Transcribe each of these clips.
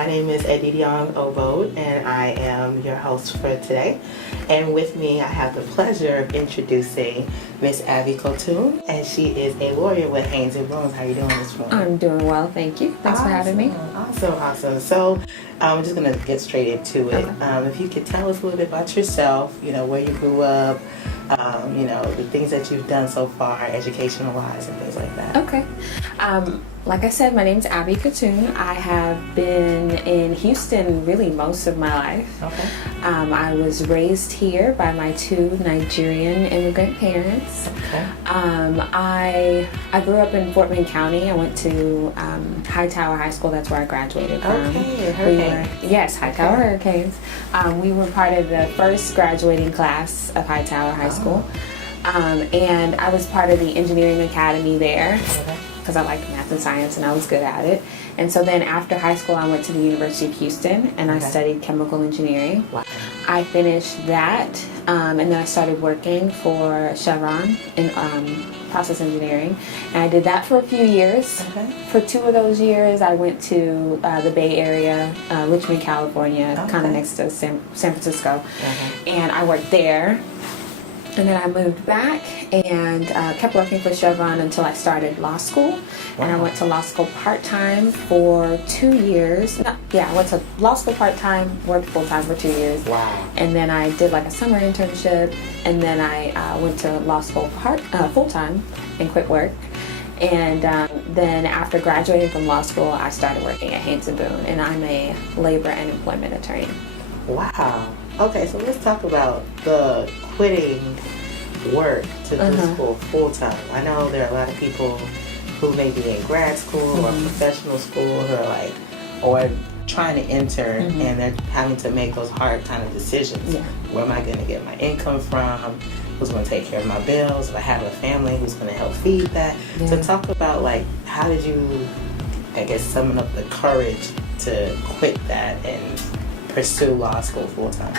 My name is Edidiong Obot, and I am your host for today. And with me, I have the pleasure of introducing Miss Abby Kotun, and she is a lawyer with Haynes and Brooms. How are you doing this morning? I'm doing well, thank you. Thanks for having me. Awesome. So I'm just going to get straight into it. Okay. If you could tell us a little bit about yourself, where you grew up, the things that you've done so far, educational-wise, and things like that. Okay. Like I said, my name's Abby Kotun. I have been in Houston really most of my life. Okay. I was raised here by my two Nigerian immigrant parents. Okay. I grew up in Fort Wayne County. I went to Hightower High School. That's where I graduated from. Okay, Hurricanes. Yes, Hightower Hurricanes. We were part of the first graduating class of Hightower High School. And I was part of the engineering academy there. Okay. Because I liked math and science and I was good at it. And so then after high school, I went to the University of Houston and I studied chemical engineering. Wow. I finished that and then I started working for Chevron in process engineering. And I did that for a few years. Okay. For 2 of those years, I went to the Bay Area, Richmond, California, kind of next to San Francisco. And I worked there. And then I moved back and kept working for Chevron until I started law school. Wow. And I went to law school part-time for 2 years. I went to law school part-time, worked full-time for 2 years. Wow. And then I did like a summer internship. And then I went to law school full-time and quit work. And then after graduating from law school, I started working at Haynes & Boone. And I'm a labor and employment attorney. Wow. Okay, so let's talk about the quitting work to do school full time. I know there are a lot of people who may be in grad school or professional school who are or trying to enter and they're having to make those hard kind of decisions. Yeah. Where am I going to get my income from? Who's going to take care of my bills? If I have a family, who's going to help feed that? Yeah. So talk about how did you, summon up the courage to quit that and pursue law school full time?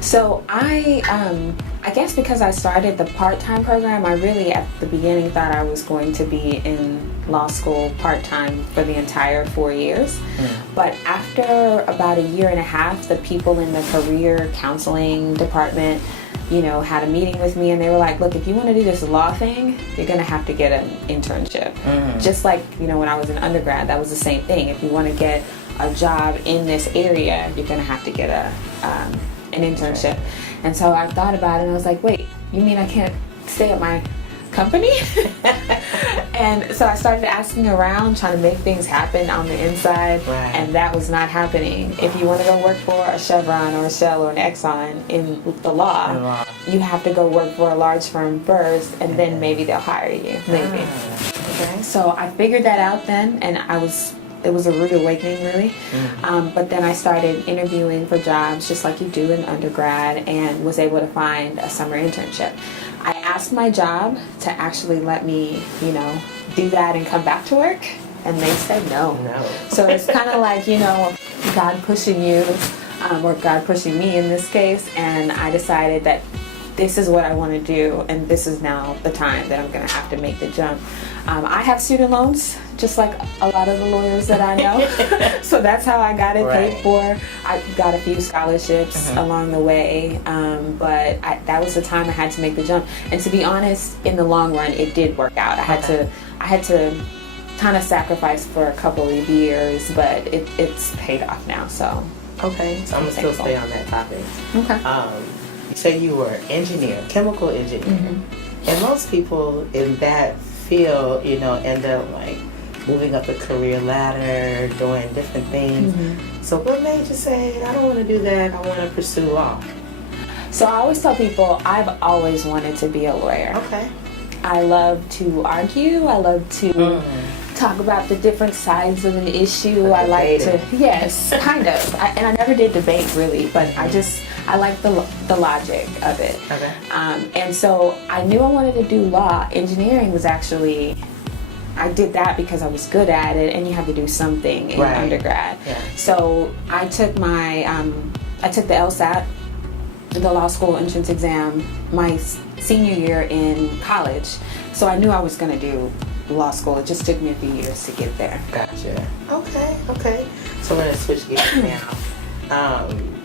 So I guess because I started the part-time program, I really at the beginning thought I was going to be in law school part-time for the entire 4 years. But after about 1.5 years, the people in the career counseling department, had a meeting with me and they were like, look, if you want to do this law thing, you're going to have to get an internship. Just like, when I was an undergrad, that was the same thing. If you want to get a job in this area, you're going to have to get an internship. And so I thought about it and I was like, wait, you mean I can't stay at my company? And so I started asking around, trying to make things happen on the inside, and that was not happening. If you want to go work for a Chevron or a Shell or an Exxon in the law, you have to go work for a large firm first, and then maybe they'll hire you, maybe. So I figured that out then, and it was a rude awakening, really. But then I started interviewing for jobs just like you do in undergrad and was able to find a summer internship. I asked my job to actually let me, do that and come back to work, and they said no. So it's kind of like, God pushing you, or God pushing me in this case, and I decided that this is what I want to do, and this is now the time that I'm going to have to make the jump. I have student loans, just like a lot of the lawyers that I know. So that's how I got it paid for. I got a few scholarships along the way, but that was the time I had to make the jump. And to be honest, in the long run, it did work out. I had to kind of sacrifice for a couple of years, but it's paid off now. So okay, so I'm gonna still stay on that topic. Okay. You say you were chemical engineer, and most people in that field, end up moving up the career ladder, doing different things. So what made you say, I don't want to do that, I want to pursue law? So I always tell people I've always wanted to be a lawyer. Okay. I love to argue. I love to talk about the different sides of an issue. I like to, yes, kind of. And I never did debate really, but I like the logic of it. Okay. And so I knew I wanted to do law. Engineering was actually, I did that because I was good at it, and you have to do something in undergrad. Yeah. So I took I took the LSAT, the law school entrance exam, my senior year in college. So I knew I was going to do law school. It just took me a few years to get there. Gotcha. Okay. So we're gonna switch gears now.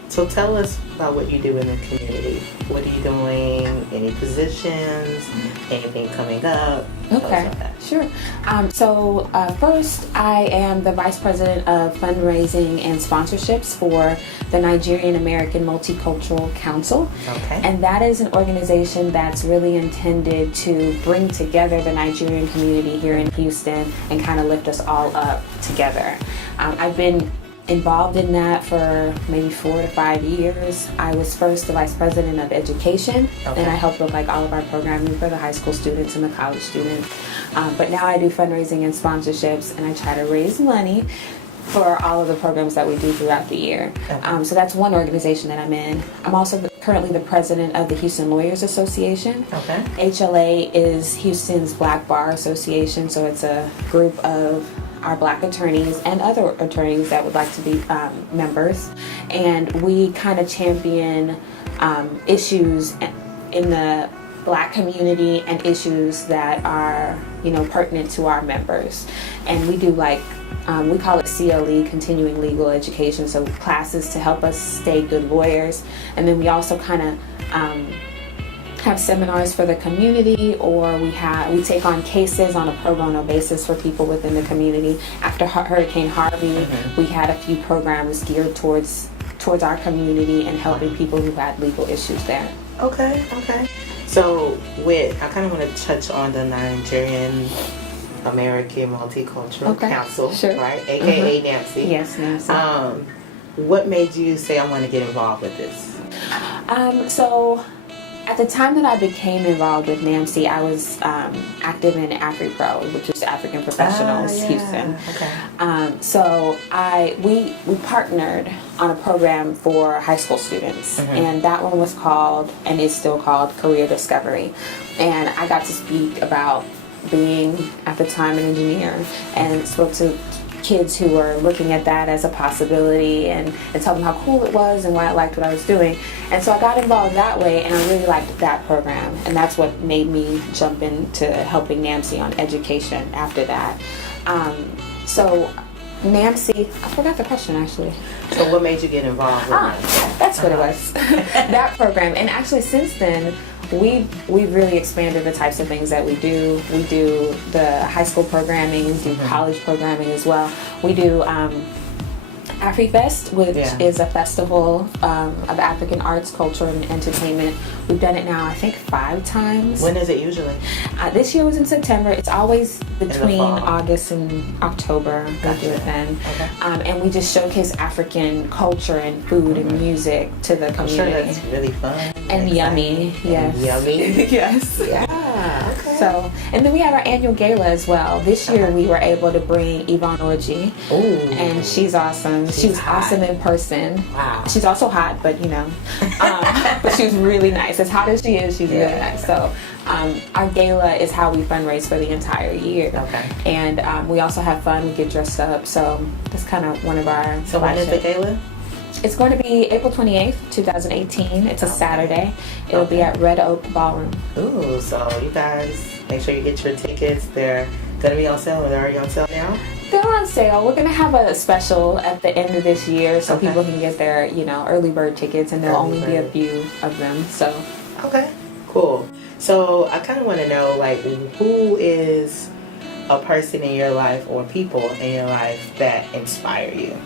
So tell us about what you do in the community. What are you doing? Any positions? Anything coming up? Okay, sure. So first, I am the Vice President of Fundraising and Sponsorships for the Nigerian-American Multicultural Council. Okay. And that is an organization that's really intended to bring together the Nigerian community here in Houston and kind of lift us all up together. I've been involved in that for maybe 4 to 5 years. I was first the Vice President of Education, and I helped with like all of our programming for the high school students and the college students. But now I do fundraising and sponsorships, and I try to raise money for all of the programs that we do throughout the year. So that's one organization that I'm in. I'm also currently the president of the Houston Lawyers Association. HLA is Houston's Black Bar Association, so it's a group of our Black attorneys and other attorneys that would like to be members, and we kind of champion issues in the Black community and issues that are, you know, pertinent to our members. And we do like we call it CLE, continuing legal education, so classes to help us stay good lawyers. And then we also kind of have seminars for the community, or we take on cases on a pro bono basis for people within the community. After Hurricane Harvey, we had a few programs geared towards our community and helping people who had legal issues there. Okay. So I kind of want to touch on the Nigerian-American Multicultural Council, right? AKA Nancy. Yes, Nancy. What made you say I want to get involved with this? So at the time that I became involved with NAMC, I was active in AfriPro, which is African Professionals Houston. So we partnered on a program for high school students, and that one was called, and is still called, Career Discovery. And I got to speak about being, at the time, an engineer, and spoke to kids who were looking at that as a possibility, and tell them how cool it was and why I liked what I was doing. And so I got involved that way, and I really liked that program, and that's what made me jump into helping NAMC on education after that. So NAMC, I forgot the question actually. So what made you get involved with that? That's what it was. That program. And actually since then, we've really expanded the types of things that we do. We do the high school programming, we do college programming as well. We do AfriFest, which is a festival of African arts, culture, and entertainment. We've done it now, I think, 5 times. When is it usually? This year was in September. It's always between August and October. We do it then. And we just showcase African culture and food and music to the community. I'm sure that's really fun. And yummy, yes. And yummy. Yes. Yeah. Okay. So, and then we have our annual gala as well. This year we were able to bring Yvonne Orji. And she's awesome. She was awesome in person. Wow. She's also hot, but you know, but she was really nice. As hot as she is, she's really nice. So our gala is how we fundraise for the entire year. And we also have fun. We get dressed up. So that's kind of one of our. So when is the gala? It's going to be April 28th, 2018. It's a Saturday. It'll be at Red Oak Ballroom. Ooh, so you guys make sure you get your tickets. They're going to be on sale, or they're already on sale now? They're on sale. We're going to have a special at the end of this year so people can get their, you know, early bird tickets, and there'll only be a few of them. So. Okay, cool. So I kind of want to know, like, who is a person in your life or people in your life that inspire you?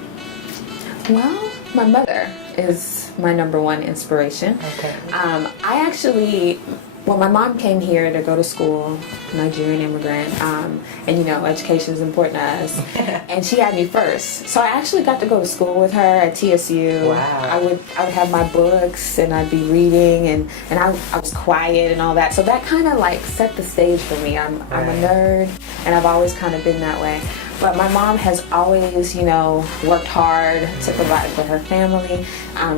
Well, my mother is my #1 inspiration. I actually, well, my mom came here to go to school, Nigerian immigrant, and you know, education is important to us. And she had me first, so I actually got to go to school with her at TSU. Wow. I would have my books, and I'd be reading, and I was quiet and all that. So that kind of like set the stage for me. I'm a nerd, and I've always kind of been that way. But my mom has always, you know, worked hard to provide for her family.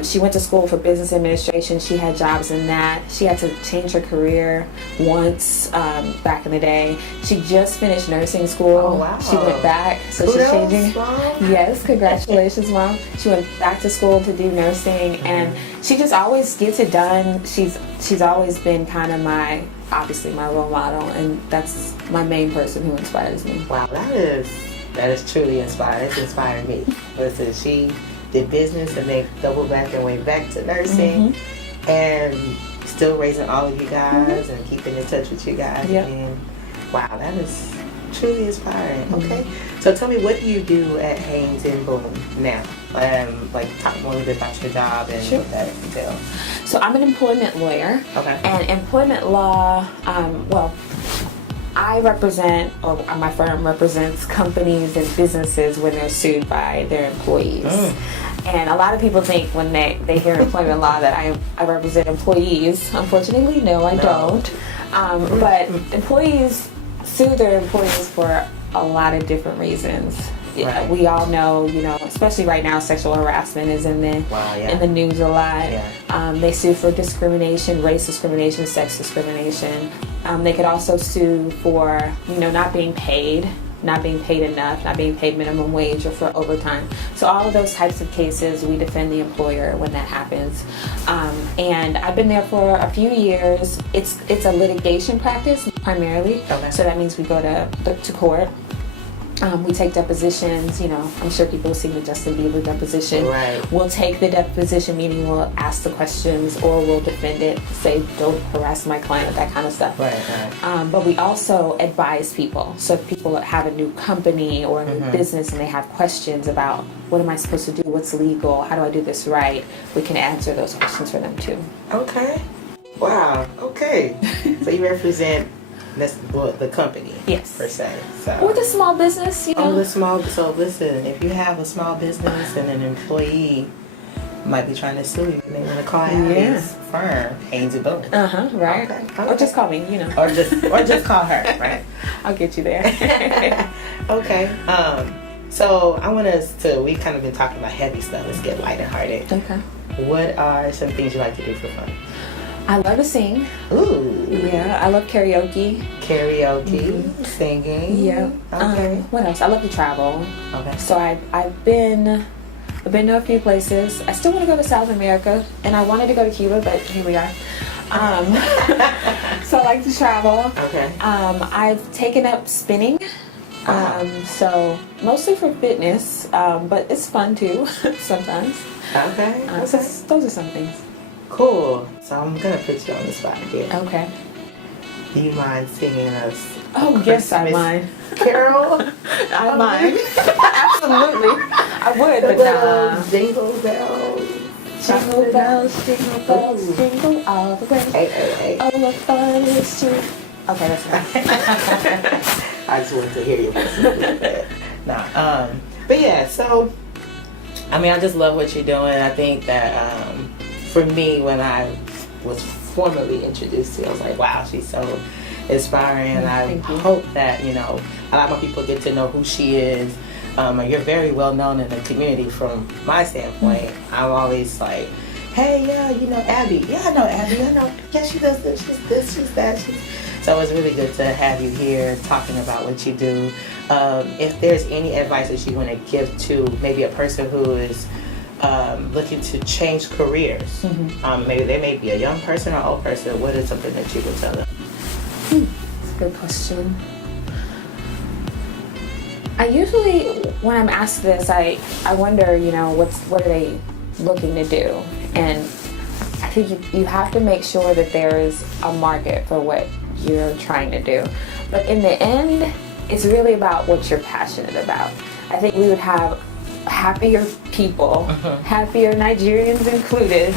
She went to school for business administration. She had jobs in that. She had to change her career once back in the day. She just finished nursing school. Oh, wow. She went back, so she's changing. Mom. Yes, congratulations, Mom. She went back to school to do nursing, and she just always gets it done. She's she's always been kind of obviously my role model, and that's my main person who inspires me. Wow, that is truly inspiring. It's inspiring me. Listen, she did business and then doubled back and went back to nursing, and still raising all of you guys and keeping in touch with you guys. Yep. And wow, that is truly inspiring. Okay, so tell me, what do you do at Haynes and Boone now? Like, talk more a little bit about your job and what that entails. So I'm an employment lawyer. Okay. And employment law, I represent, or my firm represents, companies and businesses when they're sued by their employees. And a lot of people think when they hear employment law that I represent employees. Unfortunately, no, I don't. But employees sue their employees for a lot of different reasons. Right. We all know, especially right now, sexual harassment is in the news a lot. Yeah. They sue for discrimination, race discrimination, sex discrimination. They could also sue for, not being paid enough, not being paid minimum wage, or for overtime. So all of those types of cases, we defend the employer when that happens. And I've been there for a few years. It's a litigation practice primarily. Okay. So that means we go to court. We take depositions. I'm sure people have seen the Justin Bieber deposition. Right. We'll take the deposition, meaning we'll ask the questions, or we'll defend it, say don't harass my client, that kind of stuff. Right. But we also advise people. So if people have a new company or a new business and they have questions about what am I supposed to do, what's legal, how do I do this right, we can answer those questions for them too. Okay. Wow. Okay. So you represent the company, yes, per se. So. Or the small business, So listen, if you have a small business and an employee might be trying to sue you, they want to call Abby's firm, Haynes and Boone. Right. Okay. Or just call me, Or just call her, right? I'll get you there. Okay. So I want us to. We've kind of been talking about heavy stuff. Let's get light and hearted. Okay. What are some things you like to do for fun? I love to sing. Ooh. Yeah, I love karaoke. Singing. Yeah. Okay. What else? I love to travel. Okay. So I've been to a few places. I still want to go to South America, and I wanted to go to Cuba, but here we are. So I like to travel. Okay. I've taken up spinning. So mostly for fitness, but it's fun too sometimes. Okay. So those are some things. Cool. So I'm gonna put you on the spot here. Okay. Do you mind singing us? Oh, yes, I mind. Carol? I mind. Absolutely. I would, but nah. Jingle bells. Jingle bells, jingle all the way. Hey. Oh, what fun it is to... Okay, that's enough. I just wanted to hear your voice a little bit. Nah, but yeah, so, I mean, I just love what you're doing. I think that, for me, when I was formally introduced to you, I was like, wow, she's so inspiring. And I hope that, a lot more people get to know who she is. You're very well known in the community from my standpoint. I'm always like, hey, yeah, Abby. Yeah, I know Abby. I know. Yeah, she does this, she's this, she's that. So it's really good to have you here talking about what you do. If there's any advice that you want to give to maybe a person who is looking to change careers, maybe they may be a young person or old person, what is something that you would tell them? That's a good question. I usually, when I'm asked this, I wonder, what are they looking to do? And I think you have to make sure that there is a market for what you're trying to do. But in the end, it's really about what you're passionate about. I think we would have happier people, happier Nigerians included,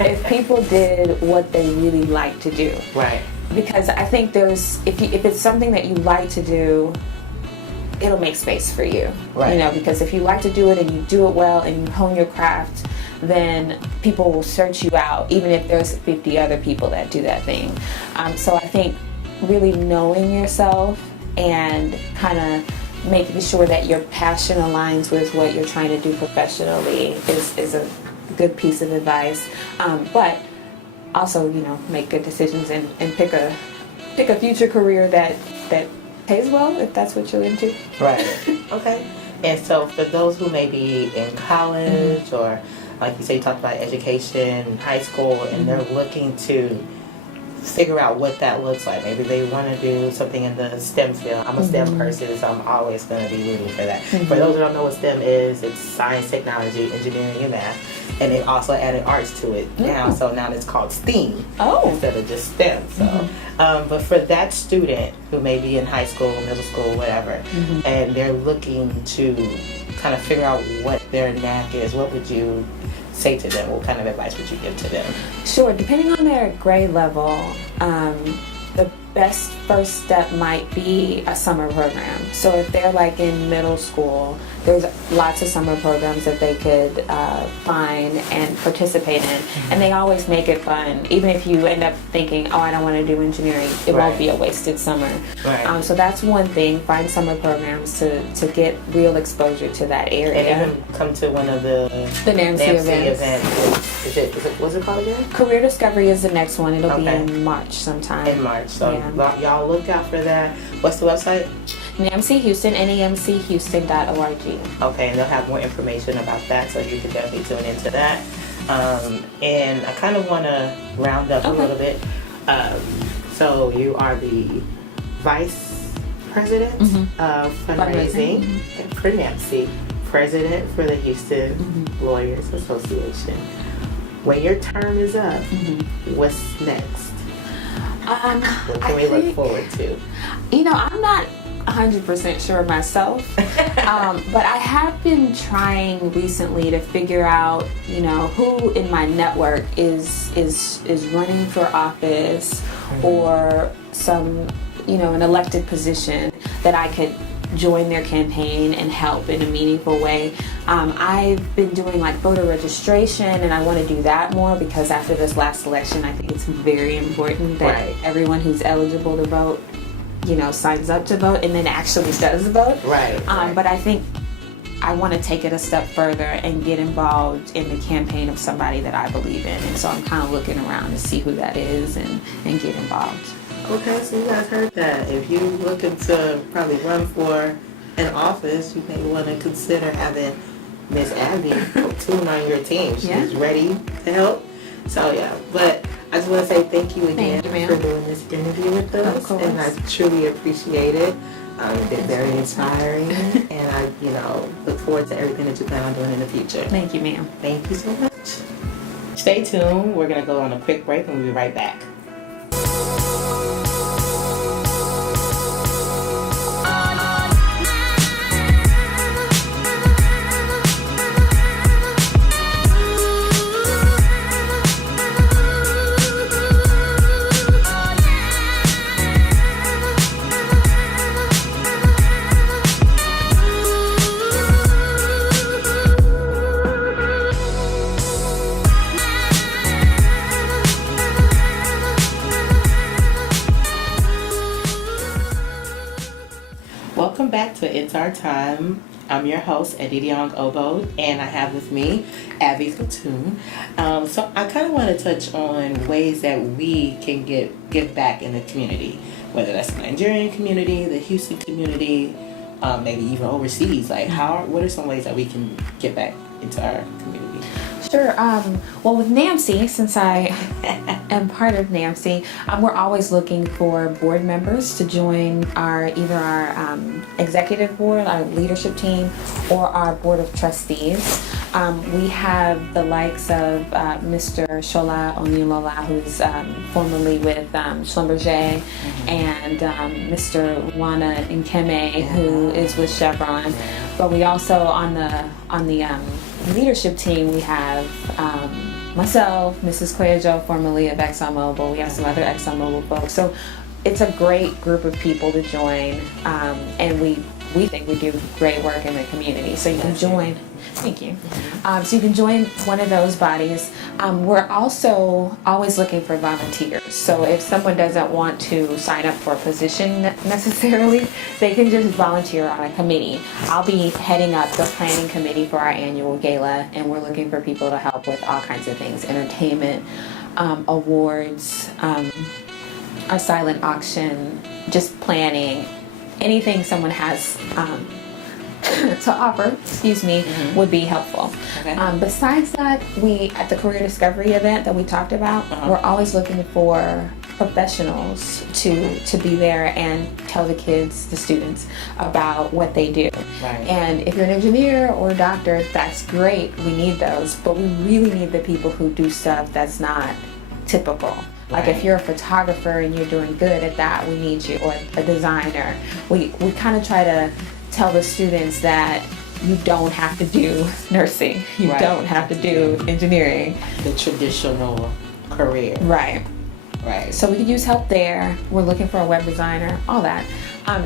if people did what they really like to do. Right. Because I think if it's something that you like to do, it'll make space for you. Right. Because if you like to do it and you do it well and you hone your craft, then people will search you out, even if there's 50 other people that do that thing. So I think really knowing yourself and kind of making sure that your passion aligns with what you're trying to do professionally is a good piece of advice. But also, make good decisions and pick a future career that pays well, if that's what you're into. Right. Okay. And so for those who may be in college or, like you say, you talked about education, high school, and they're looking to figure out what that looks like. Maybe they want to do something in the STEM field. I'm a STEM person, so I'm always going to be rooting for that. For those who don't know what STEM is, it's science, technology, engineering, and math. And they also added arts to it now, so now it's called STEAM instead of just STEM. So, but for that student who may be in high school, middle school, whatever, and they're looking to kind of figure out what their knack is, what would you say to them? What kind of advice would you give to them? Sure, depending on their grade level, the best first step might be a summer program. So if they're like in middle school, there's lots of summer programs that they could find and participate in, and they always make it fun. Even if you end up thinking, oh, I don't want to do engineering, it won't be a wasted summer. So that's one thing, find summer programs to get real exposure to that area. And even come to one of the NAMC events. Is it, what's it called again? Career Discovery is the next one. It'll be in March sometime. In March, so y'all look out for that. What's the website? NAMC Houston, NAMCHouston.org. Okay, and they'll have more information about that, so you can definitely tune into that. And I kind of want to round up a little bit. So you are the Vice President of Fundraising for NAMC, President for the Houston Lawyers Association. When your term is up, what's next? What can we look forward to? You know, I'm not 100% sure myself, but I have been trying recently to figure out, you know, who in my network is running for office or some, you know, an elected position that I could join their campaign and help in a meaningful way. I've been doing like voter registration, and I want to do that more because after this last election, I think it's very important that everyone who's eligible to vote, you know, signs up to vote and then actually does vote. But I think I want to take it a step further and get involved in the campaign of somebody that I believe in. And so I'm kind of looking around to see who that is and get involved. Okay, so you guys heard that. If you're looking to probably run for an office, you may want to consider having Miss Abby Kotun on your team. She's ready to help. So yeah, but I just want to say thank you again for doing this interview with us, and I truly appreciate it. You've been very inspiring, and I, you know, look forward to everything that you plan on doing in the future. Thank you, ma'am. Thank you so much. Stay tuned. We're gonna go on a quick break, and we'll be right back. Welcome back to It's Our Time. I'm your host, Edidiong Obot, and I have with me Abby Kotun. So I kind of want to touch on ways that we can give back in the community, whether that's the Nigerian community, the Houston community, maybe even overseas. Like, what are some ways that we can get back into our community? Sure. Well, with NAMC, since I am part of NAMC, we're always looking for board members to join either our executive board, our leadership team, or our board of trustees. We have the likes of Mr. Shola Onilola, who's formerly with Schlumberger, and Mr. Wana Nkeme, who is with Chevron. But we also on the leadership team, we have myself, Mrs. Koyejo, formerly of ExxonMobil. We have some other ExxonMobil folks. So it's a great group of people to join, and we think we do great work in the community. So you can join. Thank you. So you can join one of those bodies. We're also always looking for volunteers. So if someone doesn't want to sign up for a position necessarily, they can just volunteer on a committee. I'll be heading up the planning committee for our annual gala, and we're looking for people to help with all kinds of things: entertainment, awards, our silent auction, just planning, anything someone has to offer, would be helpful. Besides that, we at the Career Discovery event that we talked about, we're always looking for professionals to be there and tell the kids, the students, about what they do. Right. And if you're an engineer or a doctor, that's great. We need those, but we really need the people who do stuff that's not typical. Like if you're a photographer and you're doing good at that, we need you, or a designer. We kind of try to tell the students that you don't have to do nursing. You don't have to do engineering. The traditional career. Right. Right. So we could use help there. We're looking for a web designer, all that.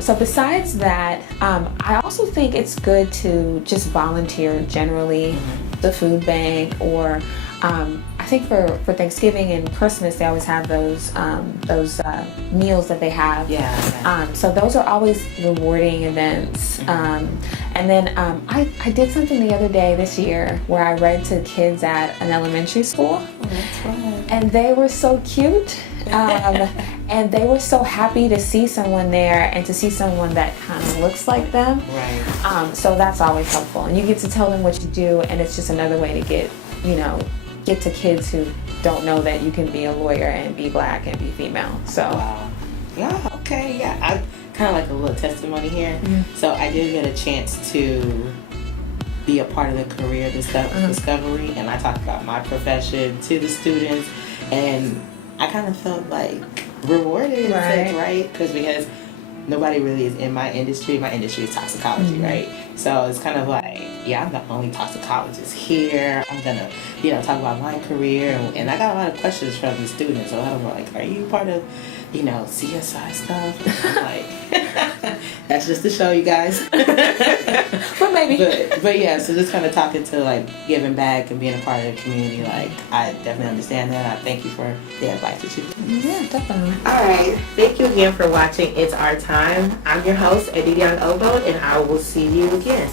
So besides that, I also think it's good to just volunteer generally, the food bank, or I think for Thanksgiving and Christmas they always have those meals that they have. Yeah. So those are always rewarding events. And then I did something the other day this year where I read to kids at an elementary school. Oh, that's fun. And they were so cute. And they were so happy to see someone there and to see someone that kind of looks like them. Right. So that's always helpful. And you get to tell them what you do, and it's just another way to get to kids who don't know that you can be a lawyer and be black and be female. So. Wow. Yeah, okay, yeah. I kind of like a little testimony here. So I did get a chance to be a part of the career discovery, and I talked about my profession to the students, and I kind of felt like rewarded in a sense, right? Because nobody really is in my industry. My industry is toxicology, right? So it's kind of like, yeah, I'm the only toxicologist here. I'm gonna, talk about my career, and I got a lot of questions from the students. A lot of them were like, "Are you part of, CSI stuff?" And I'm like, that's just to show you guys. But maybe. But yeah, so just kind of talking to like giving back and being a part of the community. Like, I definitely understand that. I thank you for the advice that you gave. Yeah, definitely. All right. Thank you again for watching It's Our Time. I'm your host, Edidiong Obot, and I will see you again.